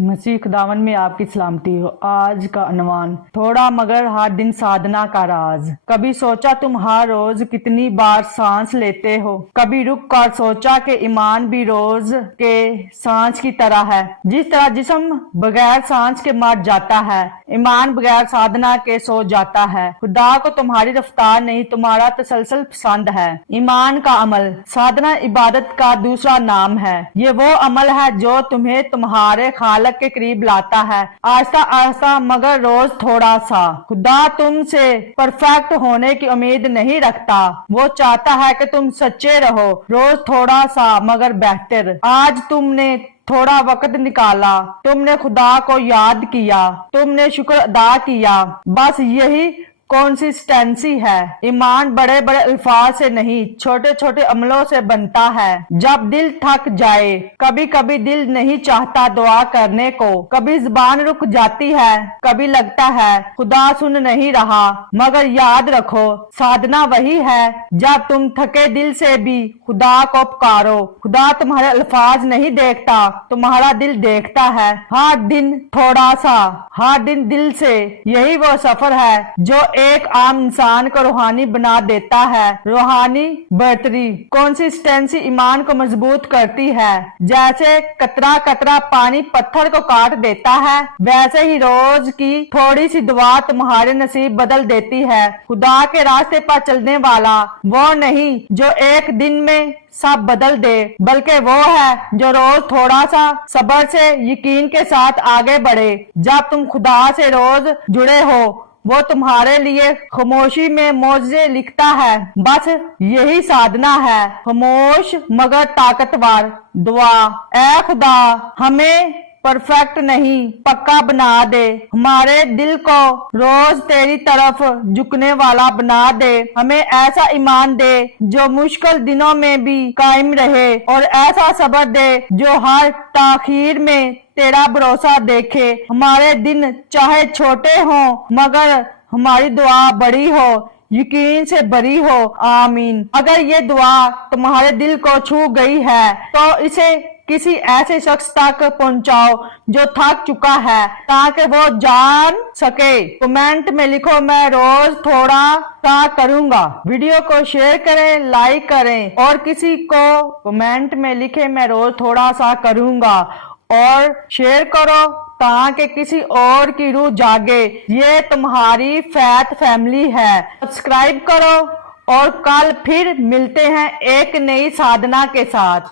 مسیح خداون میں آپ کی سلامتی ہو۔ آج کا عنوان تھوڑا مگر ہر دن سادھنا کا راز۔ کبھی سوچا تم ہر روز کتنی بار سانس لیتے ہو؟ کبھی رک کر سوچا کہ ایمان بھی روز کے سانس کی طرح ہے؟ جس طرح جسم بغیر سانس کے مر جاتا ہے، ایمان بغیر سادھنا کے سو جاتا ہے۔ خدا کو تمہاری رفتار نہیں، تمہارا تسلسل پسند ہے۔ ایمان کا عمل، سادھنا عبادت کا دوسرا نام ہے۔ یہ وہ عمل ہے جو تمہیں تمہارے خالق کے قریب لاتا ہے، آہستہ آہستہ مگر روز تھوڑا سا۔ خدا تم سے پرفیکٹ ہونے کی امید نہیں رکھتا، وہ چاہتا ہے کہ تم سچے رہو، روز تھوڑا سا مگر بہتر۔ آج تم نے تھوڑا وقت نکالا، تم نے خدا کو یاد کیا، تم نے شکر ادا کیا، بس یہی کنسسٹنسی ہے۔ ایمان بڑے بڑے الفاظ سے نہیں، چھوٹے چھوٹے عملوں سے بنتا ہے۔ جب دل تھک جائے، کبھی کبھی دل نہیں چاہتا دعا کرنے کو، کبھی زبان رک جاتی ہے، کبھی لگتا ہے خدا سن نہیں رہا، مگر یاد رکھو سادھنا وہی ہے جب تم تھکے دل سے بھی خدا کو پکارو۔ خدا تمہارے الفاظ نہیں دیکھتا، تمہارا دل دیکھتا ہے۔ ہر دن تھوڑا سا، ہر دن دل سے، یہی وہ سفر ہے جو ایک عام انسان کو روحانی بنا دیتا ہے۔ روحانی برتری، کنسسٹنسی ایمان کو مضبوط کرتی ہے۔ جیسے قطرہ قطرہ پانی پتھر کو کاٹ دیتا ہے، ویسے ہی روز کی تھوڑی سی دعا تمہارے نصیب بدل دیتی ہے۔ خدا کے راستے پر چلنے والا وہ نہیں جو ایک دن میں سب بدل دے، بلکہ وہ ہے جو روز تھوڑا سا صبر سے یقین کے ساتھ آگے بڑھے۔ جب تم خدا سے روز جڑے ہو، وہ تمہارے لیے خاموشی میں معجزے لکھتا ہے۔ بس یہی سادھنا ہے، خاموش مگر طاقتور دعا۔ اے خدا، ہمیں پرفیکٹ نہیں، پکا بنا دے۔ ہمارے دل کو روز تیری طرف جھکنے والا بنا دے۔ ہمیں ایسا ایمان دے جو مشکل دنوں میں بھی قائم رہے، اور ایسا صبر دے جو ہر تاخیر میں تیرا بھروسہ دیکھے۔ ہمارے دن چاہے چھوٹے ہوں، مگر ہماری دعا بڑی ہو، یقین سے بری ہو۔ آمین۔ اگر یہ دعا تمہارے دل کو چھو گئی ہے تو اسے کسی ایسے شخص تک پہنچاؤ جو تھک چکا ہے، تاکہ وہ جان سکے۔ کمنٹ میں لکھو، میں روز تھوڑا سا کروں گا۔ ویڈیو کو شیئر کریں، لائک کریں، اور کسی کو کمنٹ میں لکھیں میں روز تھوڑا سا کروں گا، اور شیئر کرو تاکہ کسی اور کی روح جاگے۔ یہ تمہاری فیتھ فیملی ہے۔ سبسکرائب کرو، اور کل پھر ملتے ہیں ایک نئی سادھنا کے ساتھ۔